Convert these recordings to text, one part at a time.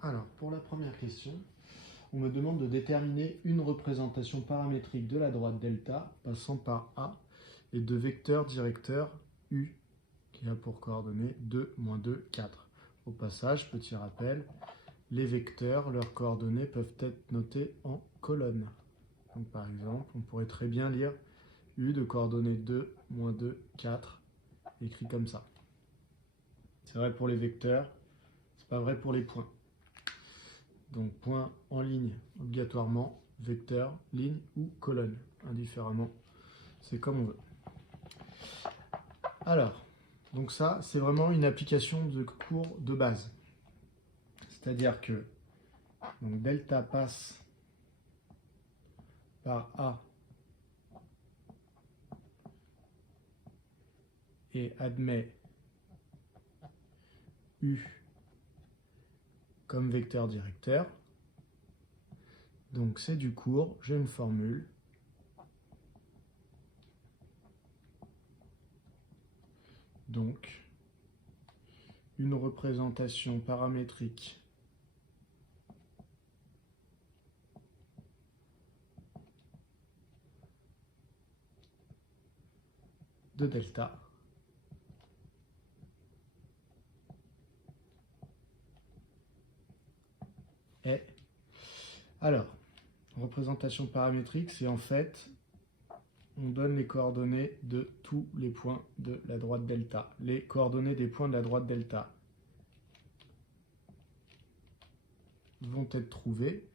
Alors, pour la première question, on me demande de déterminer une représentation paramétrique de la droite delta passant par A et de vecteurs directeurs U qui a pour coordonnées 2, moins 2, 4. Au passage, petit rappel, les vecteurs, leurs coordonnées peuvent être notées en colonnes. Donc par exemple, on pourrait très bien lire U de coordonnées 2, moins 2, 4, écrit comme ça. C'est vrai pour les vecteurs, c'est pas vrai pour les points. Donc point en ligne obligatoirement, vecteur, ligne ou colonne, indifféremment, c'est comme on veut. Alors, donc ça c'est vraiment une application de cours de base. C'est-à-dire que donc delta passe par A et admet U comme vecteur directeur. Donc c'est du cours, j'ai une formule. Donc une représentation paramétrique de delta est... Alors, représentation paramétrique, c'est en fait, on donne les coordonnées de tous les points de la droite delta. Les coordonnées des points de la droite delta vont être trouvées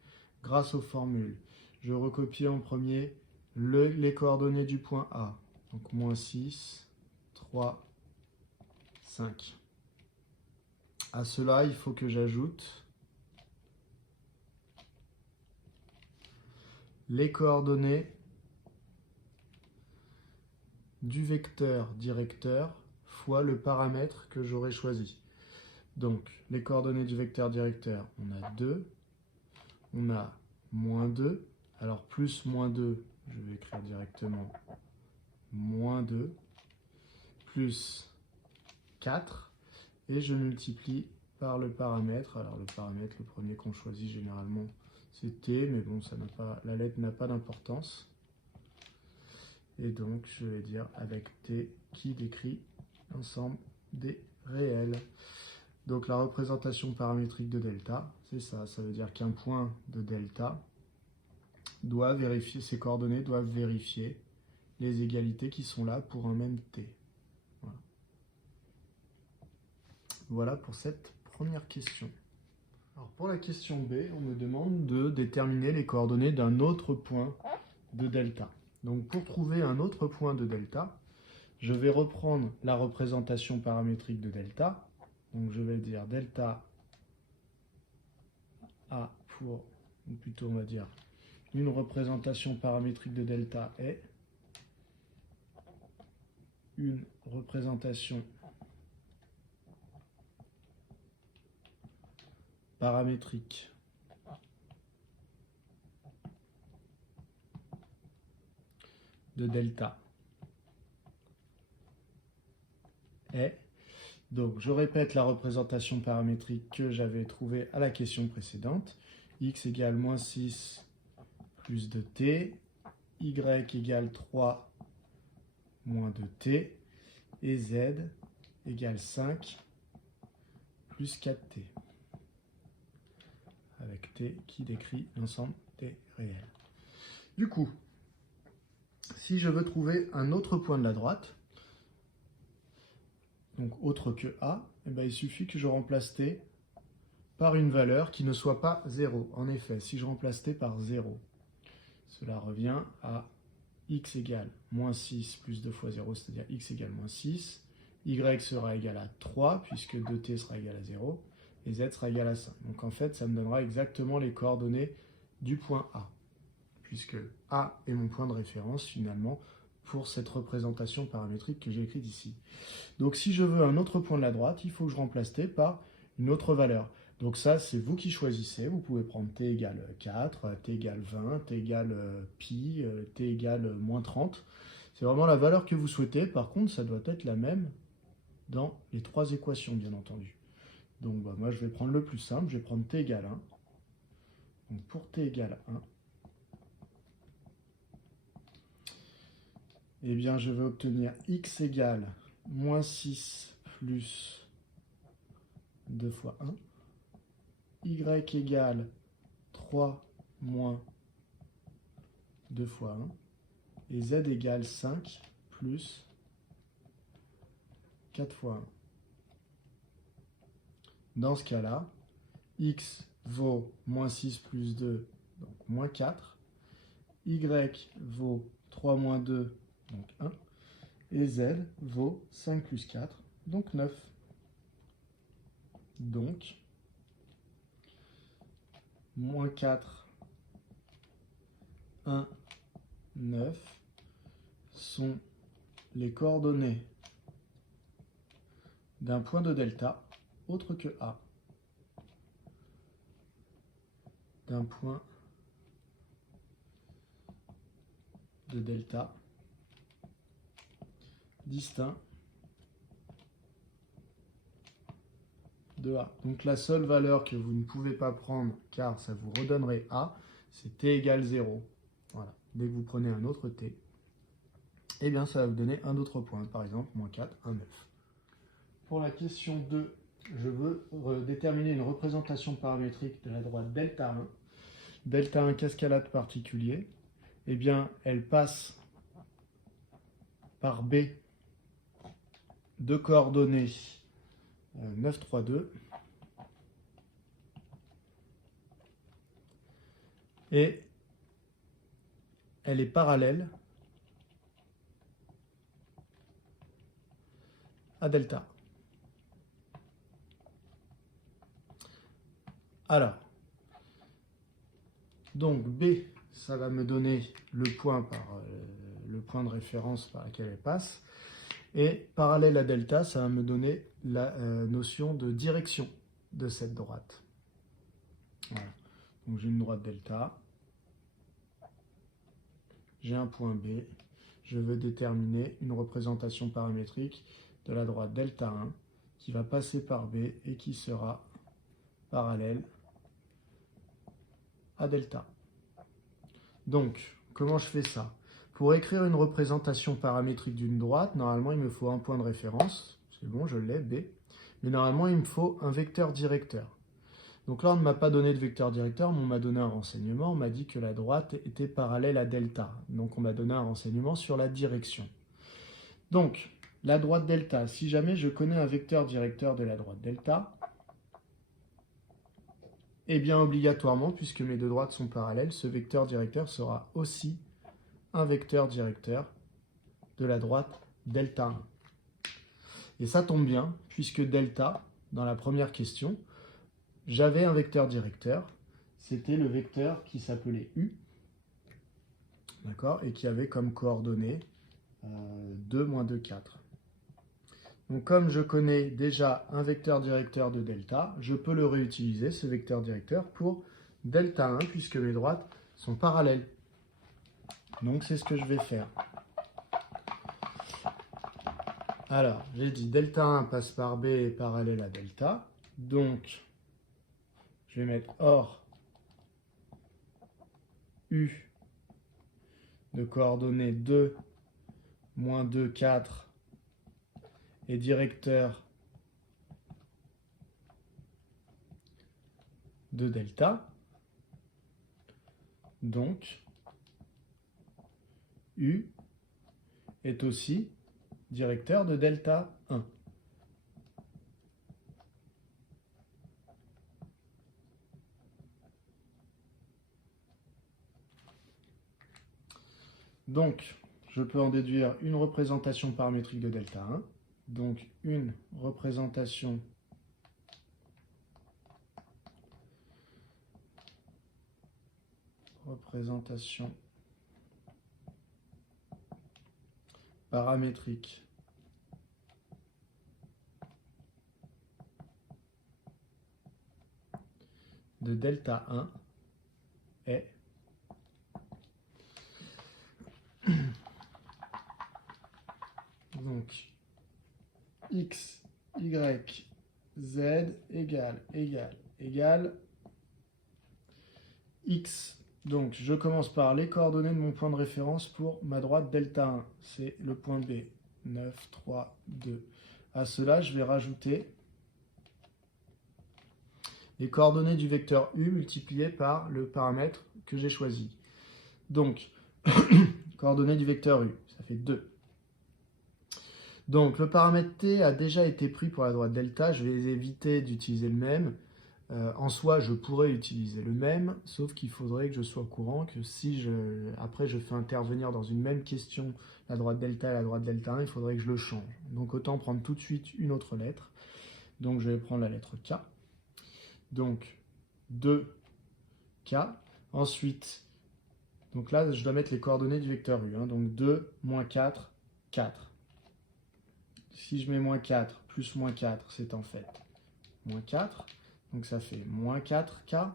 grâce aux formules. Je recopie en premier les coordonnées du point A. Donc moins 6, 3, 5. À cela, il faut que j'ajoute les coordonnées du vecteur directeur fois le paramètre que j'aurais choisi. Donc, les coordonnées du vecteur directeur, on a 2, on a moins 2. Alors, plus moins 2, je vais écrire directement moins 2, plus 4, et je multiplie par le paramètre. Alors, le paramètre, le premier qu'on choisit généralement, c'est T, mais bon, ça n'a pas, la lettre n'a pas d'importance. Et donc, je vais dire avec T qui décrit l'ensemble des réels. Donc, la représentation paramétrique de delta, c'est ça. Ça veut dire qu'un point de delta doit vérifier, ses coordonnées doivent vérifier les égalités qui sont là pour un même T. Voilà. Voilà pour cette première question. Alors, pour la question B, on me demande de déterminer les coordonnées d'un autre point de delta. Donc pour trouver un autre point de delta, je vais reprendre la représentation paramétrique de delta. Donc je vais dire delta A pour, ou plutôt on va dire, une représentation paramétrique de delta est une représentation paramétrique de delta est. Donc je répète la représentation paramétrique que j'avais trouvée à la question précédente. X égale moins 6 plus 2t, y égale 3 moins 2t, et z égale 5 plus 4t, avec t qui décrit l'ensemble des réels. Du coup, si je veux trouver un autre point de la droite, donc autre que A, eh bien, il suffit que je remplace t par une valeur qui ne soit pas 0. En effet, si je remplace t par 0, cela revient à x égale moins 6 plus 2 fois 0, c'est-à-dire x égale moins 6, y sera égal à 3, puisque 2t sera égal à 0, et z sera égal à 5. Donc en fait, ça me donnera exactement les coordonnées du point A, puisque A est mon point de référence finalement pour cette représentation paramétrique que j'ai écrite ici. Donc si je veux un autre point de la droite, il faut que je remplace t par une autre valeur. Donc ça, c'est vous qui choisissez. Vous pouvez prendre t égale 4, t égale 20, t égale pi, t égale moins 30. C'est vraiment la valeur que vous souhaitez. Par contre, ça doit être la même dans les trois équations, bien entendu. Donc bah, moi je vais prendre le plus simple, je vais prendre t égale 1. Donc pour t égale 1, eh bien je vais obtenir x égale moins 6 plus 2 fois 1, y égale 3 moins 2 fois 1, et z égale 5 plus 4 fois 1. Dans ce cas-là, x vaut moins 6 plus 2, donc moins 4. Y vaut 3 moins 2, donc 1. Et z vaut 5 plus 4, donc 9. Donc, moins 4, 1, 9 sont les coordonnées d'un point de delta autre que A. D'un point de delta distinct de A. Donc la seule valeur que vous ne pouvez pas prendre, car ça vous redonnerait A, c'est t égale 0. Voilà. Dès que vous prenez un autre t, eh bien ça va vous donner un autre point, par exemple moins 4, 1, 9. Pour la question 2, je veux déterminer une représentation paramétrique de la droite delta 1. Delta 1, qu'est-ce qu'elle a de particulier? Eh bien, elle passe par B de coordonnées 9, 3, 2. Et elle est parallèle à delta. Alors, donc B, ça va me donner le point de référence par lequel elle passe. Et parallèle à delta, ça va me donner la notion de direction de cette droite. Voilà. Donc j'ai une droite delta, j'ai un point B, je veux déterminer une représentation paramétrique de la droite delta 1 qui va passer par B et qui sera parallèle à delta. Donc, comment je fais ça? Pour écrire une représentation paramétrique d'une droite, normalement il me faut un point de référence, c'est bon, je l'ai, B, mais normalement il me faut un vecteur directeur. Donc là on ne m'a pas donné de vecteur directeur, mais on m'a donné un renseignement, on m'a dit que la droite était parallèle à delta, donc on m'a donné un renseignement sur la direction. Donc, la droite delta, si jamais je connais un vecteur directeur de la droite delta, eh bien obligatoirement, puisque mes deux droites sont parallèles, ce vecteur directeur sera aussi un vecteur directeur de la droite delta 1. Et ça tombe bien, puisque delta, dans la première question, j'avais un vecteur directeur, c'était le vecteur qui s'appelait U, d'accord, et qui avait comme coordonnées 2, moins 2, 4. Donc comme je connais déjà un vecteur directeur de delta, je peux le réutiliser, ce vecteur directeur, pour delta 1, puisque mes droites sont parallèles. Donc c'est ce que je vais faire. Alors, j'ai dit delta 1 passe par B et parallèle à delta. Donc, je vais mettre or U de coordonnées 2, moins 2, 4 et directeur de delta. Donc, U est aussi directeur de delta 1. Donc, je peux en déduire une représentation paramétrique de delta 1. Donc, une représentation paramétrique de delta 1 est donc x, y Z égale X. Donc, je commence par les coordonnées de mon point de référence pour ma droite delta 1. C'est le point B. 9, 3, 2. À cela, je vais rajouter les coordonnées du vecteur U multipliées par le paramètre que j'ai choisi. Donc, coordonnées du vecteur U, ça fait 2. Donc, le paramètre T a déjà été pris pour la droite delta. Je vais éviter d'utiliser le même. En soi, je pourrais utiliser le même, sauf qu'il faudrait que je sois au courant que si après je fais intervenir dans une même question la droite delta et la droite delta 1, il faudrait que je le change. Donc autant prendre tout de suite une autre lettre. Donc je vais prendre la lettre K. Donc 2K. Ensuite, donc là je dois mettre les coordonnées du vecteur U. Donc 2, moins 4, 4. Si je mets moins 4 plus moins 4, c'est en fait moins 4. Donc ça fait moins 4K.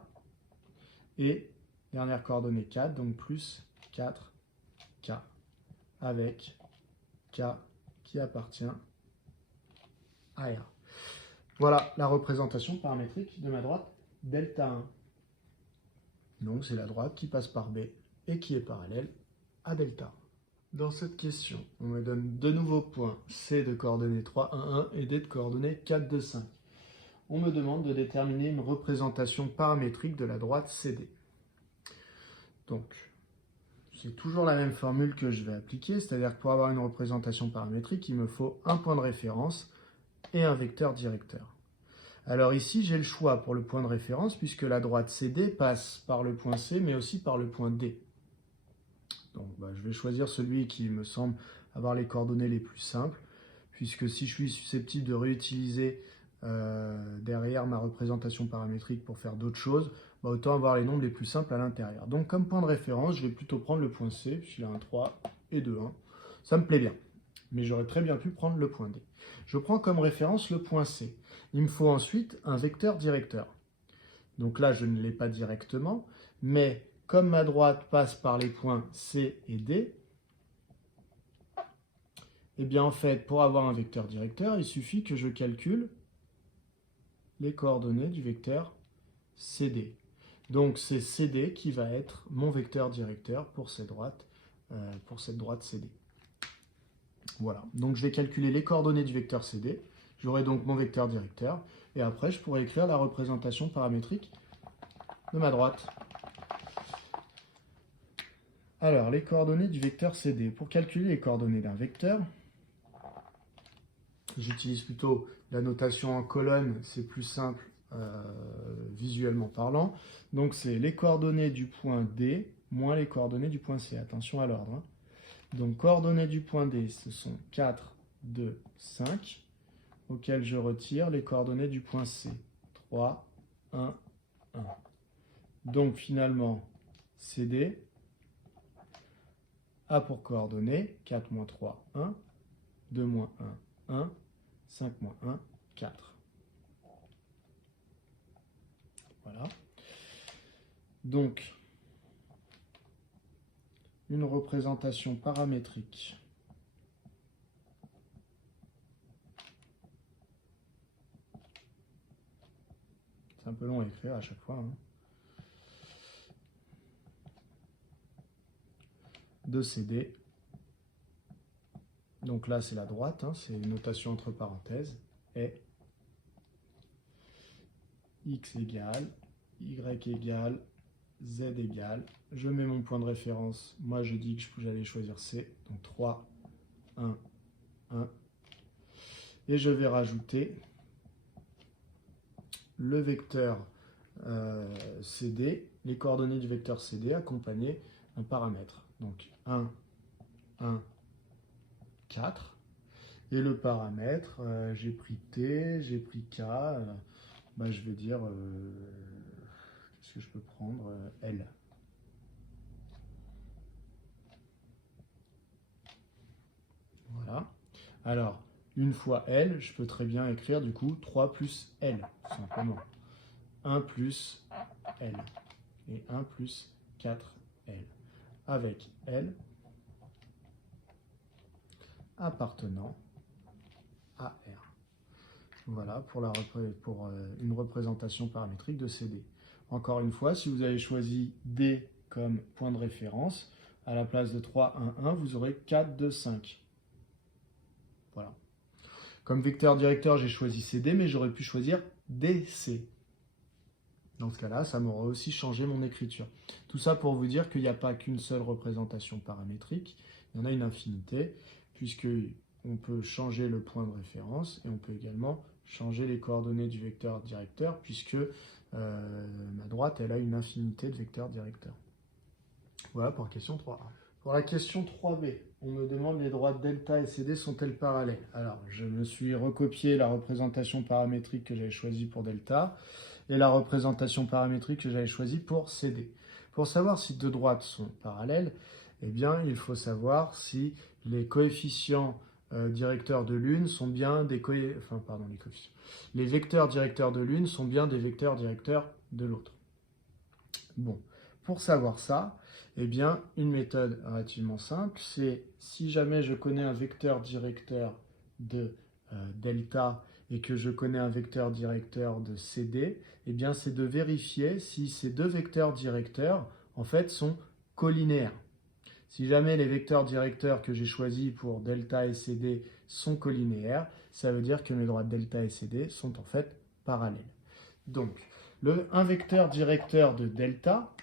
Et dernière coordonnée 4, donc plus 4K. Avec K qui appartient à R. Voilà la représentation paramétrique de ma droite delta 1. Donc c'est la droite qui passe par B et qui est parallèle à delta. Dans cette question, on me donne deux nouveaux points, C de coordonnées 3, 1, 1 et D de coordonnées 4, 2, 5. On me demande de déterminer une représentation paramétrique de la droite CD. Donc, c'est toujours la même formule que je vais appliquer, c'est-à-dire que pour avoir une représentation paramétrique, il me faut un point de référence et un vecteur directeur. Alors ici, j'ai le choix pour le point de référence, puisque la droite CD passe par le point C, mais aussi par le point D. Donc, je vais choisir celui qui me semble avoir les coordonnées les plus simples, puisque si je suis susceptible de réutiliser derrière ma représentation paramétrique pour faire d'autres choses, autant avoir les nombres les plus simples à l'intérieur. Donc comme point de référence, je vais plutôt prendre le point C, puisqu'il a un 3 et 2, 1. Ça me plaît bien, mais j'aurais très bien pu prendre le point D. Je prends comme référence le point C. Il me faut ensuite un vecteur directeur. Donc là, je ne l'ai pas directement, mais comme ma droite passe par les points C et D, eh bien en fait, pour avoir un vecteur directeur, il suffit que je calcule les coordonnées du vecteur CD. Donc c'est CD qui va être mon vecteur directeur pour cette droite CD. Voilà, donc je vais calculer les coordonnées du vecteur CD, j'aurai donc mon vecteur directeur, et après je pourrai écrire la représentation paramétrique de ma droite. Alors, les coordonnées du vecteur CD. Pour calculer les coordonnées d'un vecteur, j'utilise plutôt la notation en colonne, c'est plus simple visuellement parlant. Donc c'est les coordonnées du point D moins les coordonnées du point C. Attention à l'ordre. Donc coordonnées du point D, ce sont 4, 2, 5, auxquelles je retire les coordonnées du point C. 3, 1, 1. Donc finalement, CD a pour coordonnées 4 moins 3, 1, 2 moins 1, 1, 5 moins 1, 4. Voilà. Donc, une représentation paramétrique c'est un peu long à écrire à chaque fois, de CD. Donc là, c'est la droite, c'est une notation entre parenthèses, est x égale, y égale, z égale. Je mets mon point de référence. Moi, je dis que j'allais choisir C. Donc 3, 1, 1. Et je vais rajouter le vecteur CD, les coordonnées du vecteur CD accompagnées d'un paramètre. Donc 1, 1, 4. Et le paramètre, j'ai pris T, j'ai pris K. Je vais dire, qu'est-ce que je peux prendre L. Voilà. Alors, une fois L, je peux très bien écrire du coup 3 plus L, tout simplement. 1 plus L et 1 plus 4L. Avec L appartenant à R. Voilà, pour une représentation paramétrique de CD. Encore une fois, si vous avez choisi D comme point de référence, à la place de 3, 1, 1, vous aurez 4, 2, 5. Voilà. Comme vecteur directeur, j'ai choisi CD, mais j'aurais pu choisir DC. Dans ce cas-là, ça m'aurait aussi changé mon écriture. Tout ça pour vous dire qu'il n'y a pas qu'une seule représentation paramétrique, il y en a une infinité, puisqu'on peut changer le point de référence et on peut également changer les coordonnées du vecteur directeur, puisque ma droite, elle a une infinité de vecteurs directeurs. Voilà pour la question 3A. Pour la question 3B, on me demande les droites delta et CD sont-elles parallèles? Alors, je me suis recopié la représentation paramétrique que j'avais choisie pour delta et la représentation paramétrique que j'avais choisie pour CD. Pour savoir si deux droites sont parallèles, eh bien, il faut savoir si les coefficients directeurs de l'une sont bien des les vecteurs directeurs de l'une sont bien des vecteurs directeurs de l'autre. Bon, pour savoir ça, eh bien, une méthode relativement simple, c'est si jamais je connais un vecteur directeur de delta et que je connais un vecteur directeur de CD, eh bien, c'est de vérifier si ces deux vecteurs directeurs, en fait, sont collinéaires. Si jamais les vecteurs directeurs que j'ai choisis pour delta et CD sont collinéaires, ça veut dire que mes droites delta et CD sont en fait parallèles. Donc, un vecteur directeur de delta,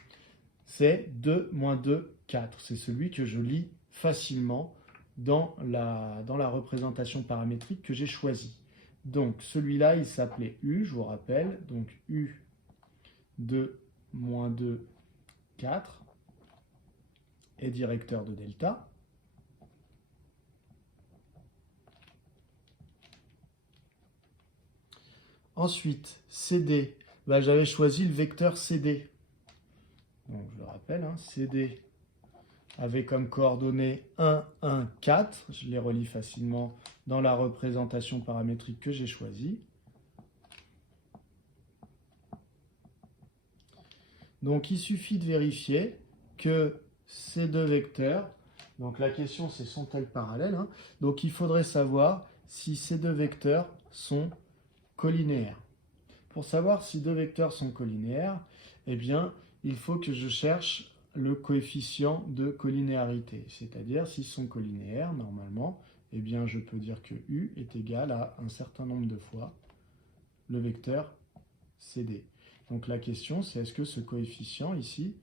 c'est 2, moins 2, 4. C'est celui que je lis facilement dans la représentation paramétrique que j'ai choisie. Donc, celui-là, il s'appelait U, je vous rappelle. Donc, U, 2, moins 2, 4 est directeur de delta. Ensuite, CD, j'avais choisi le vecteur CD. Donc, je le rappelle, hein, CD avait comme coordonnées 1, 1, 4. Je les relis facilement dans la représentation paramétrique que j'ai choisie. Donc, il suffit de vérifier que ces deux vecteurs, donc la question c'est sont-elles parallèles, hein, donc il faudrait savoir si ces deux vecteurs sont collinéaires. Pour savoir si deux vecteurs sont collinéaires, eh bien, il faut que je cherche le coefficient de collinéarité, c'est-à-dire s'ils sont collinéaires, normalement, eh bien, je peux dire que U est égal à un certain nombre de fois le vecteur CD. Donc la question, c'est est-ce que ce coefficient ici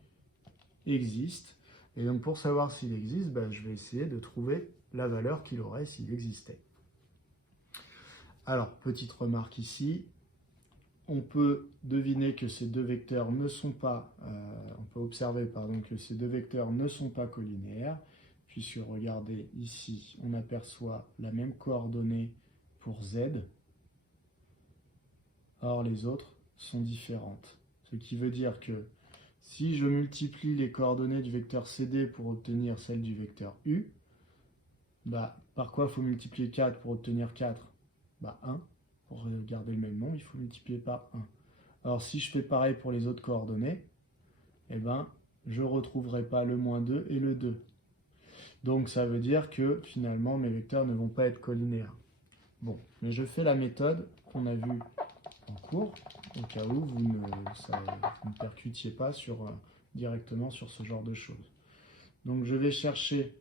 existe? Et donc pour savoir s'il existe, je vais essayer de trouver la valeur qu'il aurait s'il existait. Alors, petite remarque ici, on peut deviner que ces deux vecteurs ne sont pas, on peut observer que ces deux vecteurs ne sont pas collinéaires, puisque regardez ici, on aperçoit la même coordonnée pour Z, or les autres sont différentes. Ce qui veut dire que si je multiplie les coordonnées du vecteur CD pour obtenir celles du vecteur U, par quoi il faut multiplier 4 pour obtenir 4? 1. Pour garder le même nombre, il faut multiplier par 1. Alors si je fais pareil pour les autres coordonnées, je ne retrouverai pas le moins 2 et le 2. Donc ça veut dire que finalement mes vecteurs ne vont pas être collinéaires. Bon, mais je fais la méthode qu'on a vue en cours, au cas où vous ne percutiez pas directement sur ce genre de choses. Donc je vais chercher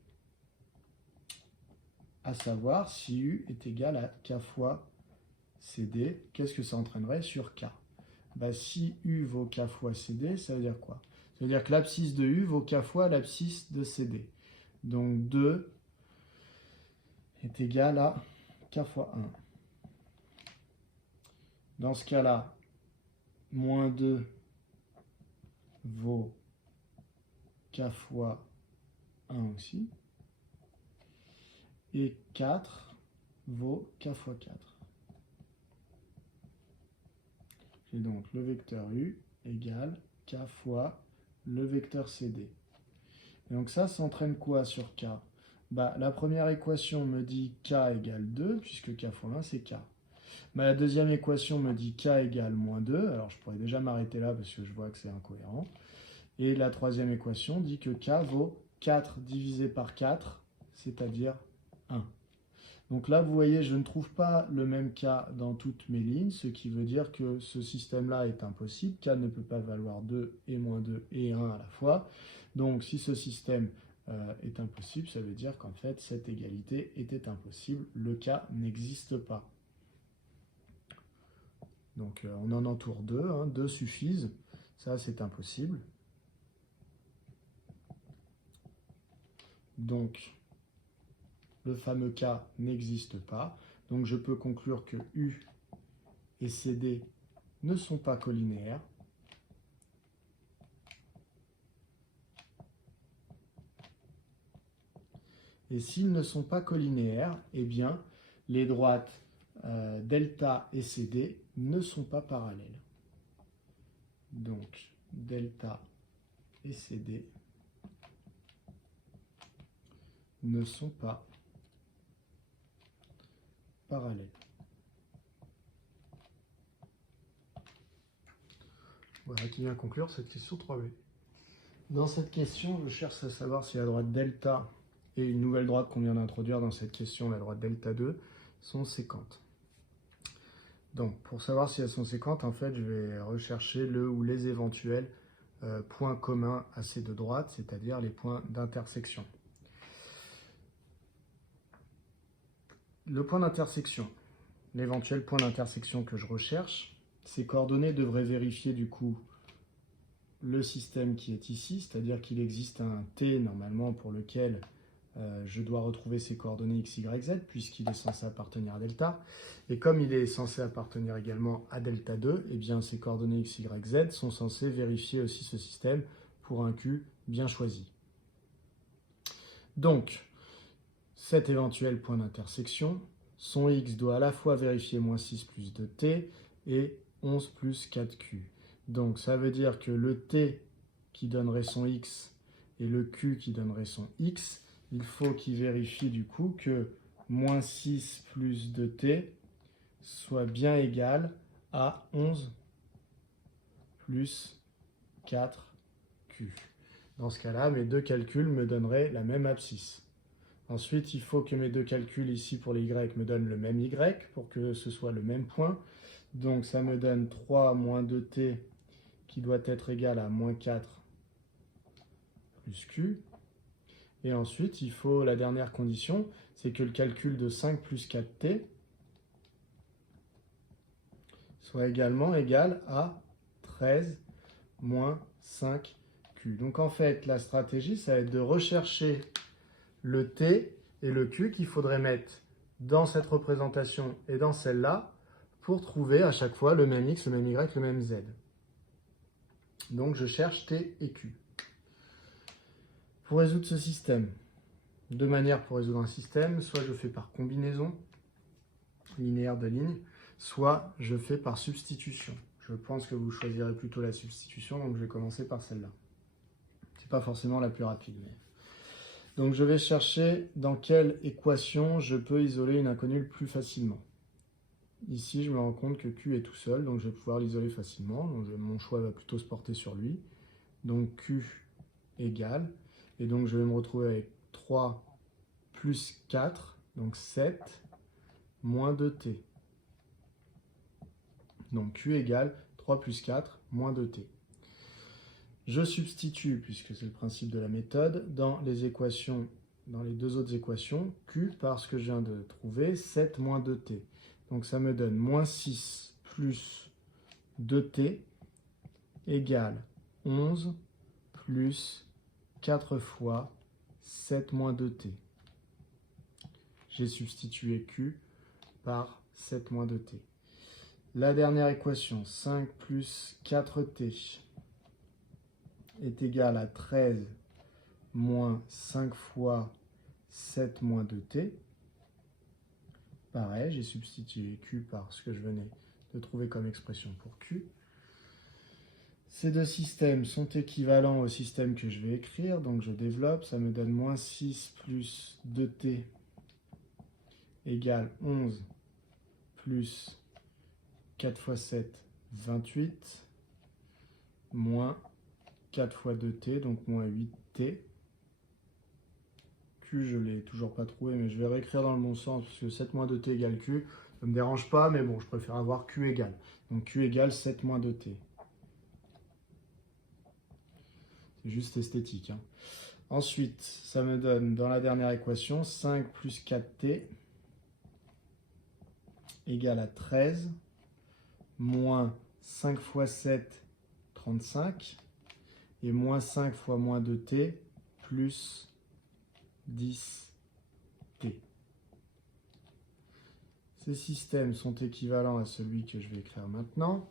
à savoir si U est égal à K fois CD, qu'est-ce que ça entraînerait sur K? Si U vaut K fois CD, ça veut dire quoi? Ça veut dire que l'abscisse de U vaut K fois l'abscisse de CD. Donc 2 est égal à K fois 1. Dans ce cas-là, moins 2 vaut K fois 1 aussi. Et 4 vaut K fois 4. J'ai donc le vecteur U égale K fois le vecteur CD. Et donc ça entraîne quoi sur K? La première équation me dit K égale 2, puisque K fois 1 c'est K. La deuxième équation me dit K égale moins 2, alors je pourrais déjà m'arrêter là parce que je vois que c'est incohérent. Et la troisième équation dit que K vaut 4 divisé par 4, c'est-à-dire 1. Donc là, vous voyez, je ne trouve pas le même k dans toutes mes lignes, ce qui veut dire que ce système-là est impossible. K ne peut pas valoir 2 et moins 2 et 1 à la fois. Donc si ce système est impossible, ça veut dire qu'en fait, cette égalité était impossible. Le k n'existe pas. Donc on en entoure 2, 2 suffisent. Ça, c'est impossible. Donc, le fameux k n'existe pas. Donc je peux conclure que U et CD ne sont pas collinéaires. Et s'ils ne sont pas collinéaires, eh bien, les droites delta et CD ne sont pas parallèles. Donc, delta et CD ne sont pas parallèles. Voilà qui vient conclure cette question 3b. Dans cette question, je cherche à savoir si la droite delta et une nouvelle droite qu'on vient d'introduire dans cette question, la droite delta 2, sont séquentes. Donc, pour savoir si elles sont séquentes, en fait, je vais rechercher le ou les éventuels points communs à ces deux droites, c'est-à-dire les points d'intersection. Le point d'intersection, l'éventuel point d'intersection que je recherche, ces coordonnées devraient vérifier du coup le système qui est ici, c'est-à-dire qu'il existe un T normalement pour lequel je dois retrouver ces coordonnées x, y, z, puisqu'il est censé appartenir à delta. Et comme il est censé appartenir également à delta 2, eh bien ces coordonnées x, y, z sont censées vérifier aussi ce système pour un Q bien choisi. Donc, cet éventuel point d'intersection, son x doit à la fois vérifier moins 6 plus 2t et 11 plus 4q. Donc ça veut dire que le t qui donnerait son x et le q qui donnerait son x, il faut qu'il vérifie du coup que moins 6 plus 2t soit bien égal à 11 plus 4q. Dans ce cas-là, mes deux calculs me donneraient la même abscisse. Ensuite, il faut que mes deux calculs ici pour les y me donnent le même y pour que ce soit le même point. Donc ça me donne 3 moins 2t qui doit être égal à moins 4 plus q. Et ensuite, il faut la dernière condition, c'est que le calcul de 5 plus 4t soit également égal à 13 moins 5q. Donc en fait, la stratégie, ça va être de rechercher le t et le q qu'il faudrait mettre dans cette représentation et dans celle-là pour trouver à chaque fois le même x, le même y, le même z. Donc je cherche t et q. Pour résoudre ce système, deux manières pour résoudre un système, soit je fais par combinaison linéaire de lignes, soit je fais par substitution. Je pense que vous choisirez plutôt la substitution, donc je vais commencer par celle-là. C'est pas forcément la plus rapide. Mais... Donc je vais chercher dans quelle équation je peux isoler une inconnue le plus facilement. Ici, je me rends compte que Q est tout seul, donc je vais pouvoir l'isoler facilement. Donc mon choix va plutôt se porter sur lui. Donc Q égale, et donc je vais me retrouver avec 3 plus 4, donc 7, moins 2t. Donc Q égale 3 plus 4, moins 2t. Je substitue, puisque c'est le principe de la méthode, dans les équations, dans les deux autres équations, Q par ce que je viens de trouver, 7 moins 2t. Donc ça me donne moins 6 plus 2t égale 11 plus 4 fois 7 moins 2t. J'ai substitué Q par 7 moins 2t. La dernière équation, 5 plus 4t est égal à 13 moins 5 fois 7 moins 2t. Pareil, j'ai substitué Q par ce que je venais de trouver comme expression pour Q. Ces deux systèmes sont équivalents au système que je vais écrire, donc je développe, ça me donne moins 6 plus 2t égale 11 plus 4 fois 7, 28, moins 4 fois 2t, donc moins 8t, Q. Q, je ne l'ai toujours pas trouvé, mais je vais réécrire dans le bon sens, parce que 7 moins 2t égale Q, ça ne me dérange pas, mais bon, je préfère avoir Q égale. Donc Q égale 7 moins 2t. C'est juste esthétique, hein. Ensuite, ça me donne, dans la dernière équation, 5 plus 4t égale à 13, moins 5 fois 7, 35, et moins 5 fois moins 2t, plus 10t. Ces systèmes sont équivalents à celui que je vais écrire maintenant.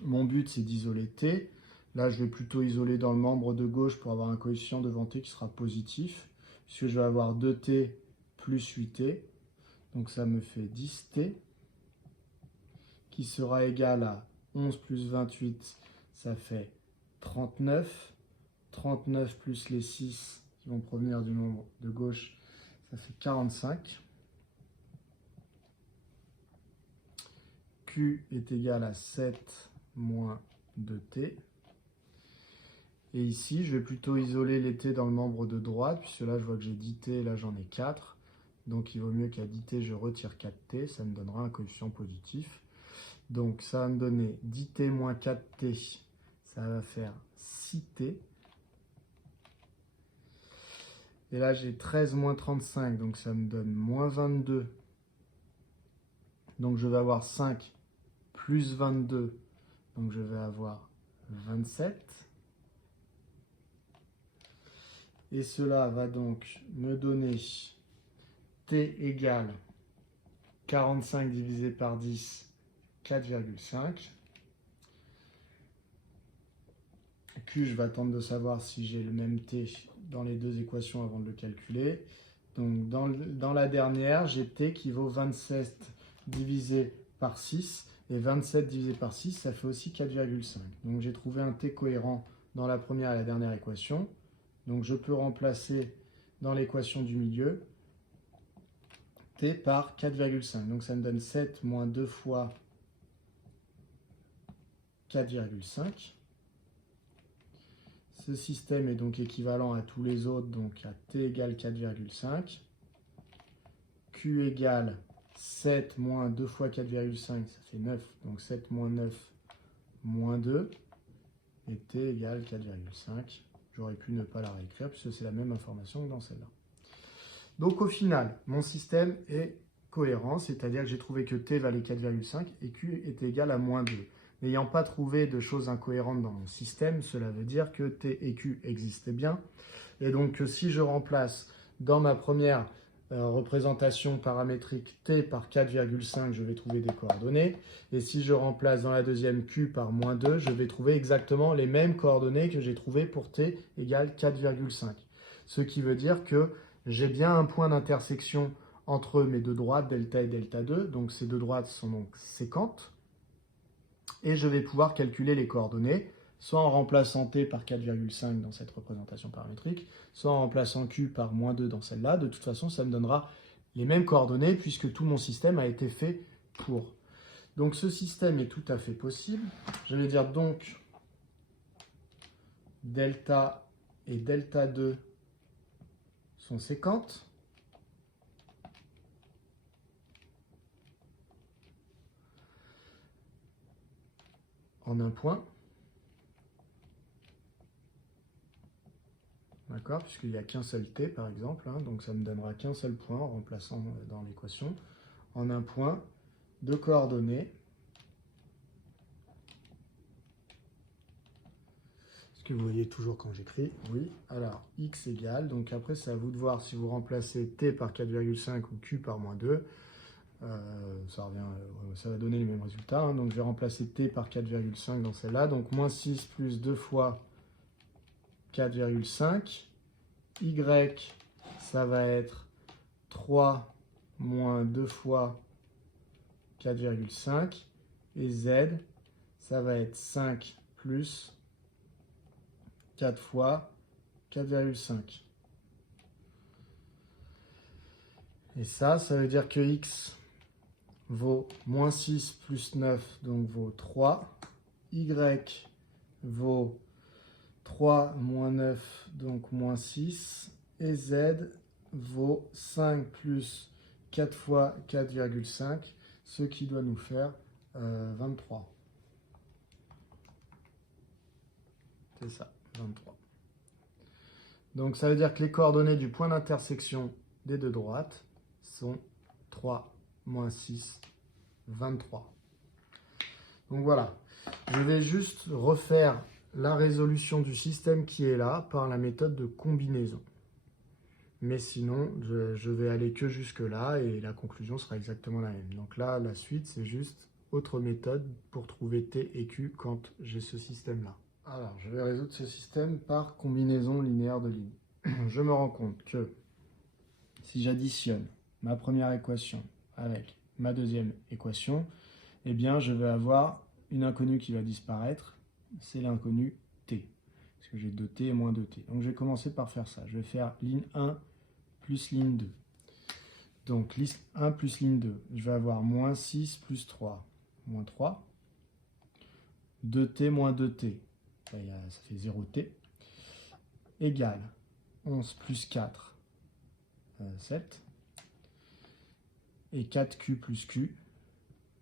Mon but, c'est d'isoler t. Là, je vais plutôt isoler dans le membre de gauche pour avoir un coefficient devant t qui sera positif, puisque je vais avoir 2t plus 8t. Donc ça me fait 10t, qui sera égal à 11 plus 28, ça fait 39. 39 plus les 6 qui vont provenir du nombre de gauche, ça fait 45. Q est égal à 7 moins 2t. Et ici, je vais plutôt isoler les t dans le membre de droite, puisque là, je vois que j'ai 10t, et là, j'en ai 4. Donc, il vaut mieux qu'à 10t, je retire 4t. Ça me donnera un coefficient positif. Donc, ça va me donner 10t moins 4t. Ça va faire 6t. Et là, j'ai 13 moins 35, donc ça me donne moins 22. Donc, je vais avoir 5 plus 22, donc je vais avoir 27. Et cela va donc me donner t égale 45 divisé par 10, 4,5. Q, je vais attendre de savoir si j'ai le même t dans les deux équations avant de le calculer. Donc dans la dernière, j'ai t qui vaut 27 divisé par 6. Et 27 divisé par 6, ça fait aussi 4,5. Donc j'ai trouvé un t cohérent dans la première et la dernière équation. Donc je peux remplacer dans l'équation du milieu t par 4,5. Donc ça me donne 7 moins 2 fois 4,5. Ce système est donc équivalent à tous les autres, donc à t égale 4,5. Q égale 7 moins 2 fois 4,5, ça fait 9. Donc 7 moins 9, moins 2. Et t égale 4,5. J'aurais pu ne pas la réécrire, puisque c'est la même information que dans celle-là. Donc au final, mon système est cohérent, c'est-à-dire que j'ai trouvé que t valait 4,5 et q était égal à moins 2. N'ayant pas trouvé de choses incohérentes dans mon système, cela veut dire que t et q existaient bien. Et donc si je remplace dans ma première représentation paramétrique t par 4,5, je vais trouver des coordonnées. Et si je remplace dans la deuxième q par moins 2, je vais trouver exactement les mêmes coordonnées que j'ai trouvées pour t égale 4,5. Ce qui veut dire que j'ai bien un point d'intersection entre mes deux droites, delta et delta 2. Donc ces deux droites sont donc séquentes. Et je vais pouvoir calculer les coordonnées, soit en remplaçant t par 4,5 dans cette représentation paramétrique, soit en remplaçant q par moins 2 dans celle-là. De toute façon, ça me donnera les mêmes coordonnées puisque tout mon système a été fait pour. Donc ce système est tout à fait possible. Je vais dire donc delta et delta 2 sont séquentes. En un point. D'accord, puisqu'il n'y a qu'un seul t par exemple, hein, donc ça me donnera qu'un seul point en remplaçant dans l'équation. En un point de coordonnées. Est-ce que vous voyez toujours quand j'écris? Oui. Alors, x égale, donc après c'est à vous de voir si vous remplacez t par 4,5 ou q par moins 2. Ça va donner les mêmes résultats. Hein. Donc je vais remplacer t par 4,5 dans celle-là. Donc moins 6 plus 2 fois 4,5. Y, ça va être 3 moins 2 fois 4,5. Et Z, ça va être 5 plus 4 fois 4,5. Et ça veut dire que X vaut moins 6 plus 9, donc vaut 3. Y vaut 3 moins 9, donc moins 6. Et Z vaut 5 plus 4 fois 4,5, ce qui doit nous faire 23. C'est ça, 23. Donc ça veut dire que les coordonnées du point d'intersection des deux droites sont 3, moins 6, 23. Donc voilà, je vais juste refaire la résolution du système qui est là par la méthode de combinaison. Mais sinon, je vais aller que jusque-là et la conclusion sera exactement la même. Donc là, la suite, c'est juste autre méthode pour trouver T et Q quand j'ai ce système-là. Alors, je vais résoudre ce système par combinaison linéaire de lignes. Je me rends compte que si j'additionne ma première équation avec ma deuxième équation, eh bien, je vais avoir une inconnue qui va disparaître, c'est l'inconnu T. Parce que j'ai 2T et moins 2T. Donc, je vais commencer par faire ça. Je vais faire ligne 1 plus ligne 2. Donc, ligne 1 plus ligne 2, je vais avoir moins 6 plus 3, moins 3. 2T moins 2T, ça fait 0T, égale 11 plus 4, 7. Et 4Q plus Q,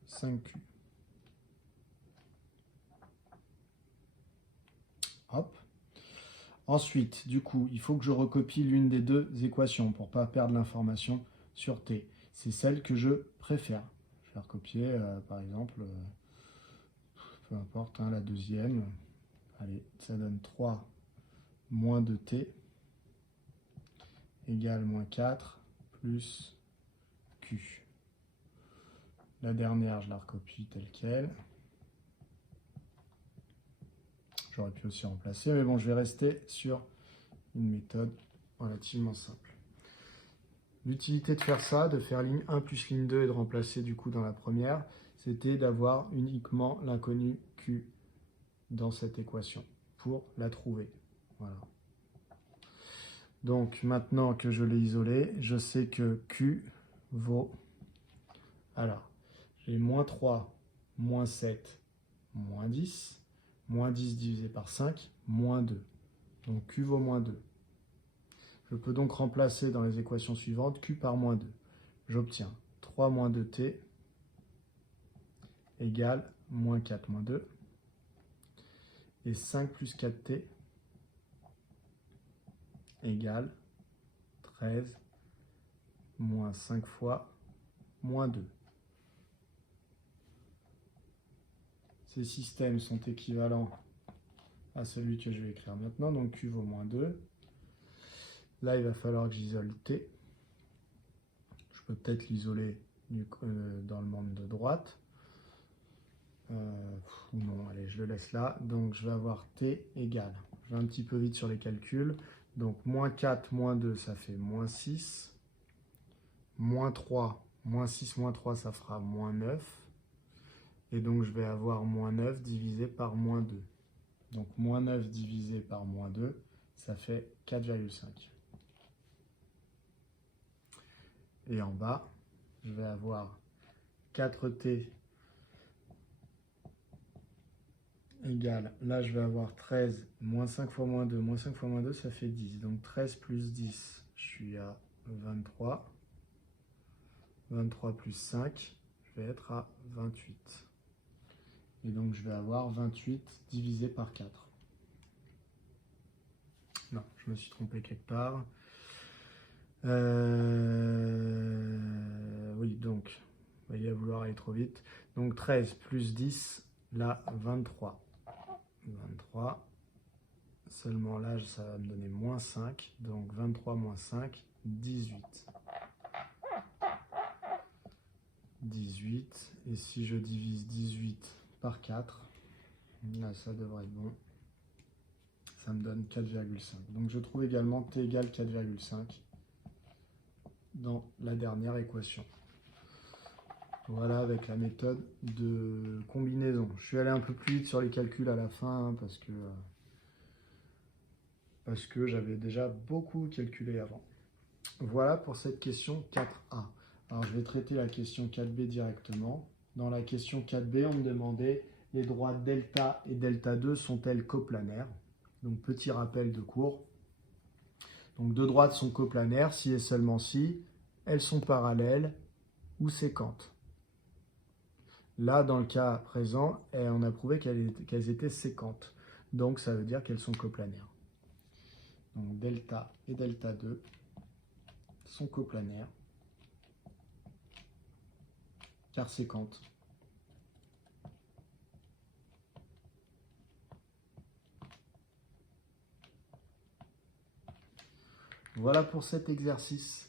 5Q. Hop. Ensuite, du coup, il faut que je recopie l'une des deux équations pour ne pas perdre l'information sur T. C'est celle que je préfère. Je vais recopier, par exemple, peu importe, hein, la deuxième. Allez, ça donne 3 moins 2T égale moins 4 plus Q. La dernière, je la recopie telle qu'elle. J'aurais pu aussi remplacer, mais bon, je vais rester sur une méthode relativement simple. L'utilité de faire ça, de faire ligne 1 plus ligne 2 et de remplacer du coup dans la première, c'était d'avoir uniquement l'inconnu Q dans cette équation pour la trouver. Voilà. Donc maintenant que je l'ai isolé, je sais que Q vaut... Alors, j'ai moins 3, moins 7, moins 10. Moins 10 divisé par 5, moins 2. Donc Q vaut moins 2. Je peux donc remplacer dans les équations suivantes Q par moins 2. J'obtiens 3 moins 2T égale moins 4 moins 2. Et 5 plus 4T égale 13 moins 5 fois moins 2. Ces systèmes sont équivalents à celui que je vais écrire maintenant. Donc Q vaut moins 2. Là, il va falloir que j'isole T. Je peux peut-être l'isoler dans le monde de droite. Ou non, allez, je le laisse là. Donc, je vais avoir T égale. Je vais un petit peu vite sur les calculs. Donc, moins 4, moins 2, ça fait moins 6. Moins 3, moins 6, moins 3, ça fera moins 9. Et donc, je vais avoir moins 9 divisé par moins 2. Donc, moins 9 divisé par moins 2, ça fait 4,5. Et en bas, je vais avoir 4T égale, là je vais avoir 13, moins 5 fois moins 2, moins 5 fois moins 2, ça fait 10. Donc 13 plus 10, je suis à 23. 23 plus 5, je vais être à 28. Et donc je vais avoir 28 divisé par 4. Non, je me suis trompé quelque part. Oui, donc, vous voyez, à vouloir aller trop vite. Donc 13 plus 10, là 23. 23. Seulement là, ça va me donner moins 5. Donc 23 moins 5, 18. 18. Et si je divise 18 par 4, là ça devrait être bon. Ça me donne 4,5. Donc je trouve également T égale 4,5 dans la dernière équation. Voilà avec la méthode de combinaison. Je suis allé un peu plus vite sur les calculs à la fin hein, parce que j'avais déjà beaucoup calculé avant. Voilà pour cette question 4A. Alors je vais traiter la question 4B directement. Dans la question 4B, on me demandait les droites delta et delta 2 sont-elles coplanaires? Donc petit rappel de cours. Donc deux droites sont coplanaires si et seulement si elles sont parallèles ou séquentes. Là, dans le cas présent, on a prouvé qu'elles étaient séquentes. Donc ça veut dire qu'elles sont coplanaires. Donc delta et delta 2 sont coplanaires car séquentes. Voilà pour cet exercice.